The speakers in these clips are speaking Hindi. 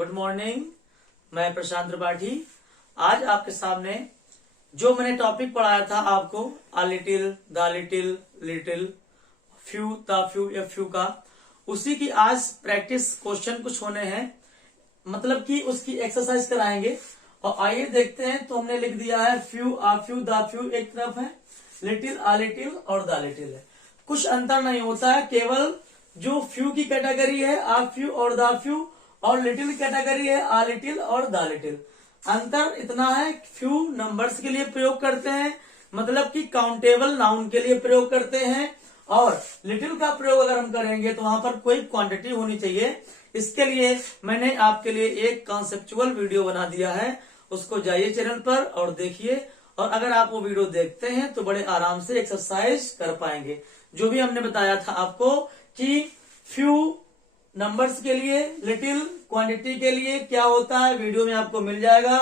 Good morning. मैं प्रशांत त्रिपाठी। आज आपके सामने जो मैंने टॉपिक पढ़ाया था आपको आ little, the little, little, few, the few या फ्यू का, उसी की आज प्रैक्टिस क्वेश्चन कुछ होने हैं, मतलब कि उसकी एक्सरसाइज कराएंगे। और आइए देखते हैं। तो हमने लिख दिया है few, a few, the few एक तरफ है, लिटिल, आ लिटिल और द लिटिल है। कुछ अंतर नहीं होता है, केवल जो फ्यू की कैटेगरी है आ फ्यू और द फ्यू, और लिटिल कैटेगरी है आ लिटिल और द लिटिल। अंतर इतना है, फ्यू नंबर्स के लिए प्रयोग करते हैं, मतलब कि काउंटेबल नाउन के लिए प्रयोग करते हैं, और लिटिल का प्रयोग अगर हम करेंगे तो वहां पर कोई क्वांटिटी होनी चाहिए। इसके लिए मैंने आपके लिए एक कॉन्सेप्चुअल वीडियो बना दिया है, उसको जाइए चैनल पर और देखिए। और अगर आप वो वीडियो देखते हैं तो बड़े आराम से एक्सरसाइज कर पाएंगे। जो भी हमने बताया था आपको कि फ्यू नंबर्स के लिए, लिटिल क्वांटिटी के लिए क्या होता है, वीडियो में आपको मिल जाएगा।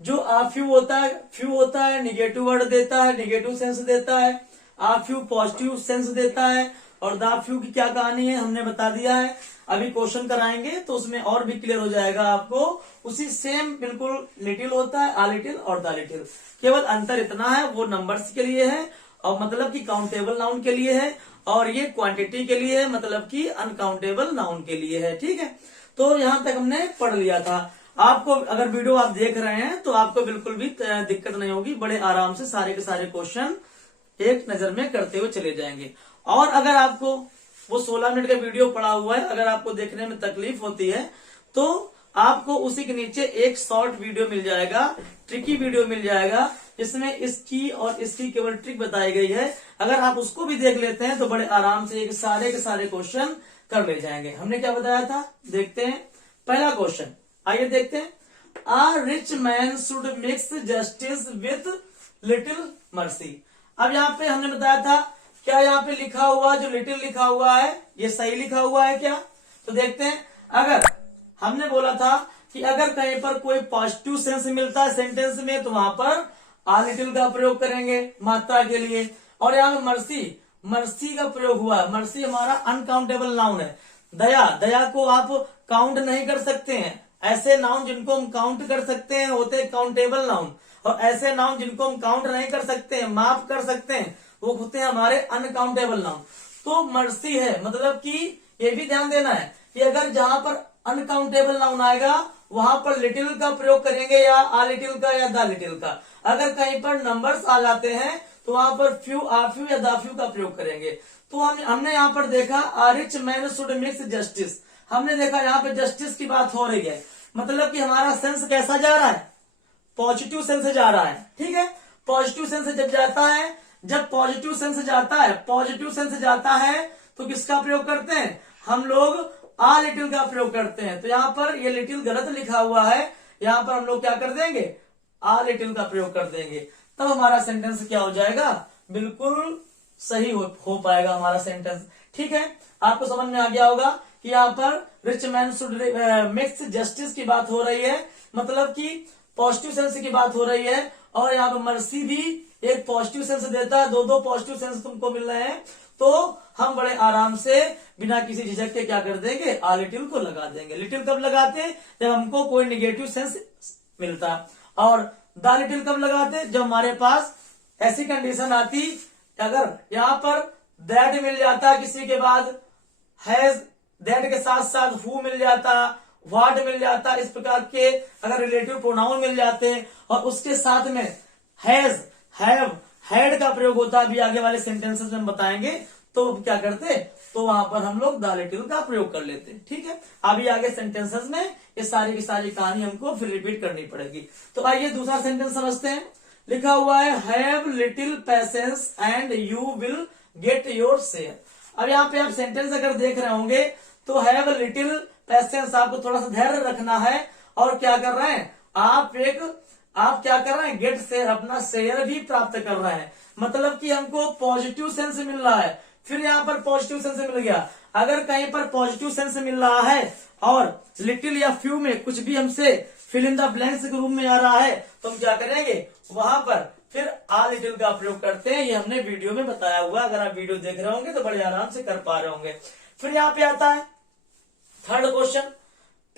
जो आ फ्यू होता है निगेटिव वर्ड देता है, निगेटिव सेंस देता है। आ फ्यू पॉजिटिव सेंस देता है। और द फ्यू की क्या कहानी है हमने बता दिया है। अभी क्वेश्चन कराएंगे तो उसमें और भी क्लियर हो जाएगा आपको। उसी सेम बिल्कुल लिटिल होता है, आ लिटिल और द लिटिल, केवल अंतर इतना है वो नंबर्स के लिए है, और मतलब कि काउंटेबल नाउन के लिए है, और ये क्वांटिटी के लिए है, मतलब कि अनकाउंटेबल नाउन के लिए है। ठीक है, तो यहां तक हमने पढ़ लिया था। आपको अगर वीडियो आप देख रहे हैं तो आपको बिल्कुल भी दिक्कत नहीं होगी, बड़े आराम से सारे के सारे क्वेश्चन एक नजर में करते हुए चले जाएंगे। और अगर आपको वो 16 मिनट का वीडियो पड़ा हुआ है, अगर आपको देखने में तकलीफ होती है तो आपको उसी के नीचे एक शॉर्ट वीडियो मिल जाएगा, ट्रिकी वीडियो मिल जाएगा, जिसमें इसकी और इसकी केवल ट्रिक बताई गई है। अगर आप उसको भी देख लेते हैं तो बड़े आराम से एक सारे के सारे क्वेश्चन कर ले जाएंगे। हमने क्या बताया था, देखते हैं। पहला क्वेश्चन आइए देखते हैं। A rich man should mix justice with little mercy. अब यहाँ पे हमने बताया था, क्या यहाँ पे लिखा हुआ जो लिटिल लिखा हुआ है ये सही लिखा हुआ है क्या? तो देखते हैं। अगर हमने बोला था कि अगर कहीं पर कोई पॉजिटिव सेंस मिलता है सेंटेंस में तो वहां पर आ लिटिल का प्रयोग करेंगे मात्रा के लिए। और यहाँ पे मर्सी का प्रयोग हुआ है। मर्सी हमारा अनकाउंटेबल नाउन है। दया को आप काउंट नहीं कर सकते हैं। ऐसे नाउन जिनको हम काउंट कर सकते हैं होते हैं काउंटेबल नाउन, और ऐसे नाउन जिनको हम काउंट नहीं कर सकते हैं, माफ कर सकते हैं, वो होते हैं हमारे अनकाउंटेबल नाउन। तो मर्सी है, मतलब कि ये भी ध्यान देना है कि अगर जहां पर अनकाउंटेबल नाउन आएगा वहां पर लिटिल का प्रयोग करेंगे, या आ लिटिल का या द लिटिल का। अगर कहीं पर नंबर्स आ जाते हैं तो वहां पर फ्यू, आ फ्यू या द फ्यू का प्रयोग करेंगे। तो हमने यहाँ पर देखा a rich man should mix justice. हमने देखा यहाँ पे जस्टिस की बात हो रही है, मतलब कि हमारा सेंस कैसा जा रहा है, पॉजिटिव सेंस जा रहा है। ठीक है, पॉजिटिव सेंस जब जाता है, जब पॉजिटिव सेंस जाता है तो किसका प्रयोग करते हैं हम लोग, आ लिटिल का प्रयोग करते हैं। तो यहाँ पर ये लिटिल गलत लिखा हुआ है, यहाँ पर हम लोग क्या कर देंगे, आ लिटिल का प्रयोग कर देंगे। तब हमारा सेंटेंस क्या हो जाएगा, बिल्कुल सही हो पाएगा हमारा सेंटेंस। ठीक है, आपको समझ में आ गया होगा कि यहाँ पर rich man should mix justice की बात हो रही है, मतलब कि पॉजिटिव सेंस की बात हो रही है। और यहाँ पर मर्सी भी एक पॉजिटिव सेंस देता है, दो पॉजिटिव सेंस तुमको मिल रहे हैं, तो हम बड़े आराम से बिना किसी झिझक के क्या कर देंगे, आ लिटिल को लगा देंगे। लिटिल कब लगाते हैं, जब हमको कोई निगेटिव सेंस मिलता। और द लिटिल कब लगाते, जब हमारे पास ऐसी कंडीशन आती, अगर यहाँ पर दैट मिल जाता किसी के बाद, हैज, दैट के साथ साथ हु मिल जाता, व्हाट मिल जाता, इस प्रकार के अगर रिलेटिव प्रोनाउन मिल जाते हैं, और उसके साथ में हैज, हैव, हैड का प्रयोग होता है, अभी आगे वाले सेंटेंसेस में हम बताएंगे, तो क्या करते, तो वहां पर हम लोग द लिटिल का प्रयोग कर लेते हैं। ठीक है, अभी आगे सेंटेंसेस में ये सारी की सारी कहानी हमको फिर रिपीट करनी पड़ेगी। तो आइए दूसरा सेंटेंस समझते हैं। लिखा हुआ है have little patience and you will get your share. अब यहाँ पे आप सेंटेंस अगर देख रहे होंगे तो हैव लिटिल पेशेंस, आपको थोड़ा सा धैर्य रखना है। और क्या कर रहे हैं आप क्या कर रहे हैं, गेट शेयर, अपना शेयर भी प्राप्त कर रहे हैं, मतलब कि हमको पॉजिटिव सेंस मिल रहा है। फिर यहाँ पर पॉजिटिव सेंस मिल गया। अगर कहीं पर पॉजिटिव सेंस मिल रहा है और लिटिल या फ्यू में कुछ भी हमसे फिल इन द ब्लैंक्स के रूप में आ रहा है तो हम क्या करेंगे, वहां पर फिर आ लिटिल का प्रयोग करते हैं। ये हमने वीडियो में बताया हुआ, अगर आप वीडियो देख रहे होंगे तो बड़े आराम से कर पा रहे होंगे। फिर यहाँ पे आता है third question,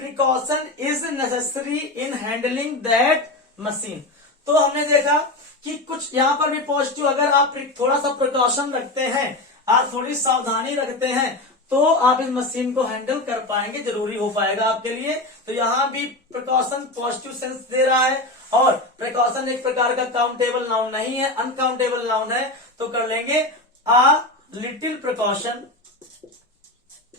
precaution is necessary in handling that machine. तो हमने देखा कि कुछ यहाँ पर भी पॉजिटिव, अगर आप थोड़ा सा प्रिकॉशन रखते हैं, आप थोड़ी सावधानी रखते हैं, तो आप इस मशीन को हैंडल कर पाएंगे, जरूरी हो पाएगा आपके लिए। तो यहाँ भी प्रिकॉशन पॉजिटिव सेंस दे रहा है, और प्रिकॉशन एक प्रकार का काउंटेबल नाउन नहीं है, अनकाउंटेबल नाउन है। तो कर लेंगे आ लिटिल प्रिकॉशन,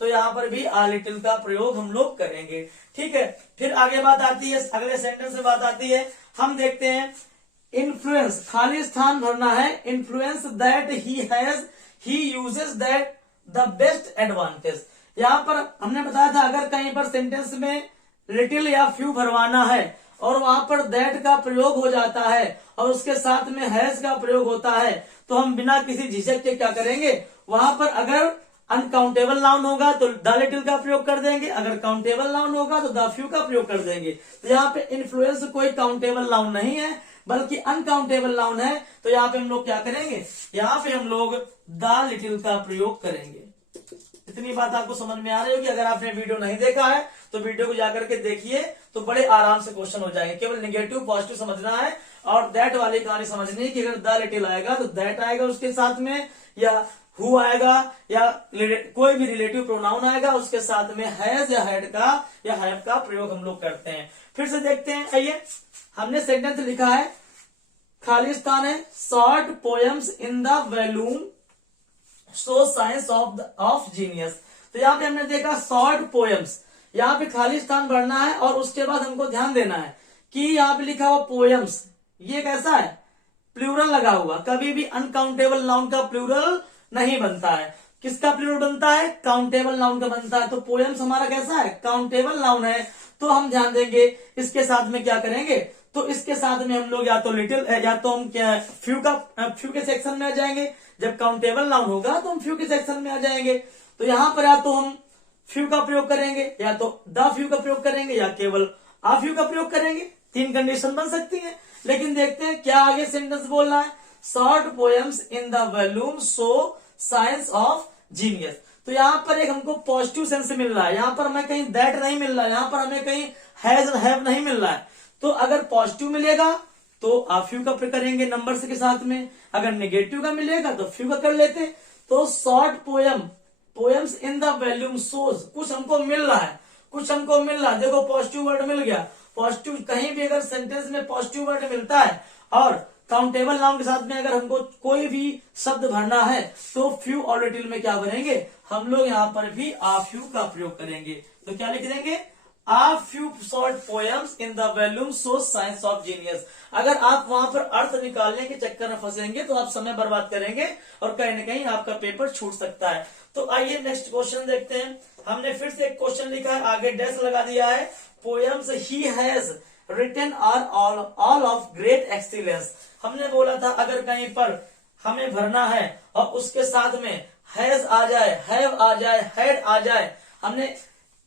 तो यहाँ पर भी आ लिटिल का प्रयोग हम लोग करेंगे। ठीक है, फिर आगे बात आती है, अगले सेंटेंस में बात आती है, हम देखते हैं इन्फ्लुएंस, खाली स्थान भरना है। Influence that he uses that the best advantage. यहाँ पर हमने बताया था अगर कहीं पर सेंटेंस में लिटिल या फ्यू भरवाना है और वहां पर दैट का प्रयोग हो जाता है और उसके साथ में हैज का प्रयोग होता है, तो हम बिना किसी झिझक के क्या करेंगे, वहां पर अगर अनकाउंटेबल नाउन होगा तो द लिटिल का प्रयोग कर देंगे, अगर काउंटेबल नाउन होगा तो द फ्यू का प्रयोग कर देंगे। तो यहाँ पे इन्फ्लुएंस कोई काउंटेबल नाउन नहीं है बल्कि अनकाउंटेबल नाउन है। तो यहाँ पे हम लोग क्या करेंगे, यहाँ पे हम लोग द लिटिल का प्रयोग करेंगे। इतनी बात आपको समझ में आ रही होगी। अगर आपने वीडियो नहीं देखा है तो वीडियो को जाकर के देखिए, तो बड़े आराम से क्वेश्चन हो जाएंगे। केवल नेगेटिव पॉजिटिव समझना है और दैट वाली कहानी समझनी है कि अगर द लिटिल आएगा तो दैट आएगा उसके साथ में, या हु आएगा, या कोई भी रिलेटिव प्रोनाउन आएगा, उसके साथ में हैज या हैड का या हैव का प्रयोग हम लोग करते हैं। फिर से देखते हैं, आइए, हमने सेंटेंस लिखा है, खाली स्थान है, short poems in the volume so science of genius. तो यहाँ पे हमने देखा शॉर्ट पोएम्स, यहाँ पे खाली स्थान भरना है और उसके बाद हमको ध्यान देना है कि यहाँ पे लिखा हुआ पोएम्स, ये कैसा है, प्लूरल लगा हुआ। कभी भी अनकाउंटेबल नाउन का प्लूरल नहीं बनता है। किसका प्लूरल बनता है, काउंटेबल नाउन का बनता है। तो पोएम्स हमारा कैसा है, काउंटेबल नाउन है। तो हम ध्यान देंगे इसके साथ में क्या करेंगे, तो इसके साथ में हम लोग या तो लिटिल या तो हम क्या फ्यू के सेक्शन में आ जाएंगे। जब काउंटेबल नाउन होगा तो हम फ्यू के सेक्शन में आ जाएंगे। तो यहाँ पर या तो हम फ्यू का प्रयोग करेंगे, या तो द फ्यू का प्रयोग करेंगे, या केवल आ फ्यू का प्रयोग करेंगे। तीन कंडीशन बन सकती है। लेकिन देखते हैं क्या आगे सेंटेंस बोल रहा है, short poems in the volume so science of genius. तो यहाँ पर एक हमको पॉजिटिव सेंस मिल रहा है, यहाँ पर हमें कहीं दैट नहीं मिल रहा है, यहाँ पर हमें कहीं हैज और हैव नहीं मिल रहा है। तो अगर पॉजिटिव मिलेगा तो आप फ्यू का प्रयोग करेंगे नंबर्स के साथ में, अगर नेगेटिव का मिलेगा तो फ्यू का कर लेते। तो short poems in the volume सोज, कुछ हमको मिल रहा है, कुछ हमको मिल रहा है। देखो पॉजिटिव वर्ड मिल गया, पॉजिटिव कहीं भी अगर सेंटेंस में पॉजिटिव वर्ड मिलता है और काउंटेबल नाउन के साथ में अगर हमको कोई भी शब्द भरना है तो फ्यू और लिटिल में क्या भरेंगे, हम लोग यहाँ पर भी आ फ्यू का प्रयोग करेंगे। तो क्या लिख देंगे, आ few short poems in the volume so science of genius. अगर आप वहां पर अर्थ निकालने के चक्कर में फंसेंगे तो आप समय बर्बाद करेंगे और कहीं न कहीं आपका पेपर छूट सकता है। तो आइए नेक्स्ट क्वेश्चन देखते हैं। हमने फिर से एक क्वेश्चन लिखा है, आगे डैश लगा दिया है, poems he has written are all of great excellence. हमने बोला था अगर कहीं पर हमें भरना है और उसके साथ में हैज आ जाए, हैव आ जाए, हैड आ जाए, हमने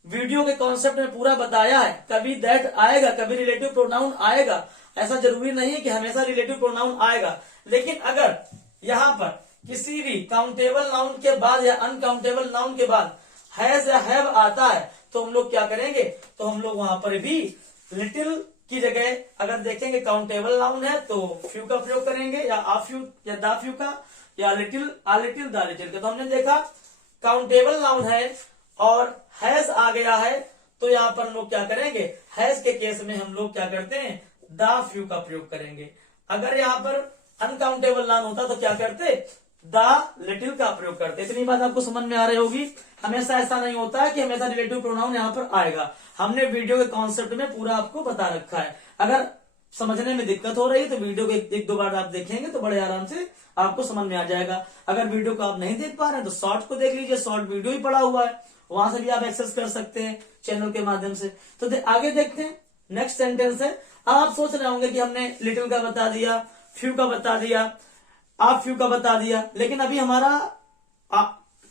वीडियो के कॉन्सेप्ट में पूरा बताया है। कभी दैट आएगा, कभी रिलेटिव प्रोनाउन आएगा, ऐसा जरूरी नहीं है कि हमेशा रिलेटिव प्रोनाउन आएगा। लेकिन अगर यहाँ पर किसी भी काउंटेबल नाउन के बाद या अनकाउंटेबल नाउन के बाद हैज या हैव आता है तो हम लोग क्या करेंगे, तो हम लोग वहां पर भी लिटिल की जगह अगर देखेंगे काउंटेबल नाउन है तो फ्यू का प्रयोग करेंगे, या आ फ्यू या दा फ्यू का, या लिटिल आ लिटिल दा लिटिल का। तो हमने देखा काउंटेबल नाउन है और हैज आ गया है, तो यहाँ पर हम लोग क्या करेंगे, हैज के केस में हम लोग क्या करते हैं, दा फ्यू का प्रयोग करेंगे। अगर यहाँ पर अनकाउंटेबल नाउन होता तो क्या करते, द लिटिल का प्रयोग करते। इतनी बात आपको समझ में आ रही होगी। हमेशा ऐसा नहीं होता है कि हमेशा रिलेटिव प्रोनाउन यहाँ पर आएगा। हमने वीडियो के कॉन्सेप्ट में पूरा आपको बता रखा है। अगर समझने में दिक्कत हो रही है तो वीडियो को एक दो बार आप देखेंगे तो बड़े आराम से आपको समझ में आ जाएगा। अगर वीडियो को आप नहीं देख पा रहे हैं तो शॉर्ट को देख लीजिए, शॉर्ट वीडियो ही पड़ा हुआ है, वहां से भी आप एक्सेस कर सकते हैं चैनल के माध्यम से। तो आगे देखते हैं, नेक्स्ट सेंटेंस है। अब आप सोच रहे होंगे कि हमने लिटिल का बता दिया, फ्यू का बता दिया, आप फ्यू का बता दिया, लेकिन अभी हमारा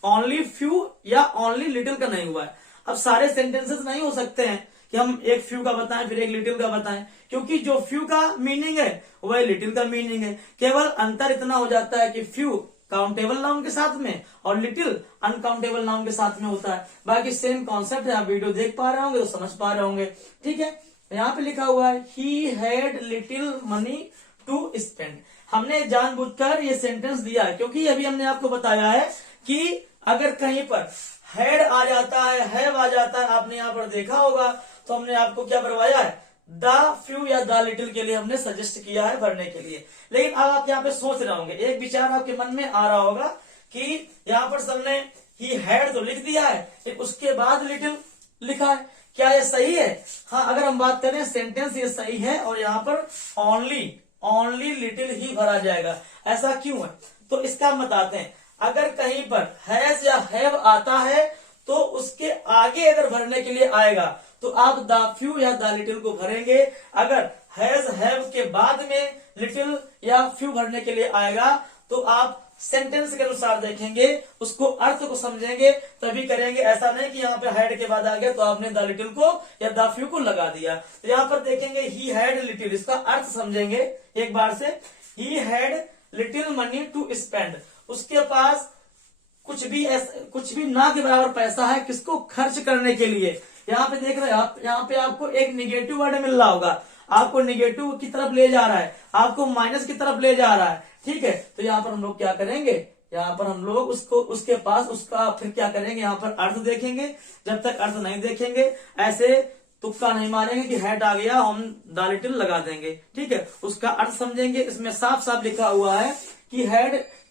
ओनली फ्यू या ओनली लिटिल का नहीं हुआ है। अब सारे सेंटेंसेस नहीं हो सकते हैं कि हम एक फ्यू का बताएं फिर एक लिटिल का बताएं, क्योंकि जो फ्यू का मीनिंग है वह लिटिल का मीनिंग है। केवल अंतर इतना हो जाता है कि फ्यू काउंटेबल नाउन के साथ में और लिटिल अनकाउंटेबल नाउन के साथ में होता है। बाकी सेम कॉन्सेप्ट है, आप वीडियो देख पा रहे होंगे तो समझ पा रहे होंगे। ठीक है, यहाँ पे लिखा हुआ है he had little money to spend. हमने जानबूझकर ये सेंटेंस दिया है क्योंकि अभी हमने आपको बताया है कि अगर कहीं पर हैड आ जाता है, हैव आ जाता है, आपने यहाँ पर देखा होगा, तो हमने आपको क्या करवाया है, द फ्यू या द लिटिल के लिए हमने सजेस्ट किया है भरने के लिए। लेकिन अब आप यहाँ पे सोच रहे होंगे, एक विचार आपके मन में आ रहा होगा कि यहाँ पर सबने ही हैड तो लिख दिया है, फिर उसके बाद लिटिल लिखा है, क्या ये सही है? हाँ, अगर हम बात करें सेंटेंस ये सही है और यहाँ पर ओनली लिटिल ही भरा जाएगा। ऐसा क्यों है? तो इसका हम बताते हैं। अगर कहीं पर हैज या हैव आता है तो उसके आगे अगर भरने के लिए आएगा तो आप द फ्यू या द लिटिल को भरेंगे। अगर हैज हैव के बाद में लिटिल या फ्यू भरने के लिए आएगा तो आप सेंटेंस के अनुसार देखेंगे, उसको अर्थ को समझेंगे, तभी करेंगे। ऐसा नहीं कि यहाँ पे हैड के बाद आ गया तो आपने द लिटिल को या द फ्यू को लगा दिया। तो यहाँ पर देखेंगे ही हैड लिटिल, इसका अर्थ समझेंगे एक बार से। He had little money to spend, उसके पास कुछ भी ना के बराबर पैसा है, किसको? खर्च करने के लिए। यहाँ पे देख रहे हैं आप, यहाँ पे आपको एक निगेटिव वर्ड मिल रहा होगा, आपको निगेटिव की तरफ ले जा रहा है, आपको माइनस की तरफ ले जा रहा है। ठीक है, तो यहाँ पर हम लोग क्या करेंगे, यहाँ पर हम लोग उसके पास उसका फिर क्या करेंगे, यहाँ पर अर्थ देखेंगे। जब तक अर्थ नहीं देखेंगे ऐसे तुक्का नहीं मारेंगे कि हैड आ गया हम द लिटिल लगा देंगे। ठीक है, उसका अर्थ समझेंगे। इसमें साफ साफ लिखा हुआ है कि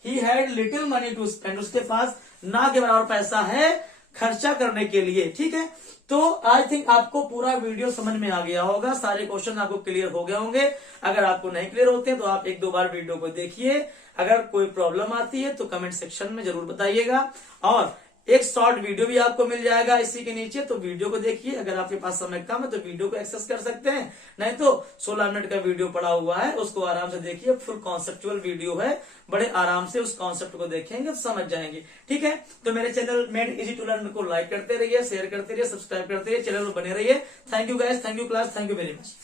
he had little money to spend, उसके पास ना के बराबर पैसा है खर्चा करने के लिए। ठीक है, तो आई थिंक आपको पूरा वीडियो समझ में आ गया होगा, सारे क्वेश्चन आपको क्लियर हो गए होंगे। अगर आपको नहीं क्लियर होते हैं तो आप एक दो बार वीडियो को देखिए। अगर कोई प्रॉब्लम आती है तो कमेंट सेक्शन में जरूर बताइएगा, और एक शॉर्ट वीडियो भी आपको मिल जाएगा इसी के नीचे, तो वीडियो को देखिए। अगर आपके पास समय कम है तो वीडियो को एक्सेस कर सकते हैं, नहीं तो 16 मिनट का वीडियो पड़ा हुआ है, उसको आराम से देखिए। फुल कॉन्सेप्चुअल वीडियो है, बड़े आराम से उस कॉन्सेप्ट को देखेंगे तो समझ जाएंगे। ठीक है, तो मेरे channel made easy to learn को लाइक करते रहिए, शेयर करते रहिए, सब्सक्राइब करते रहिए, चैनल में बने रहिए। Thank you guys, thank you class, thank you very much.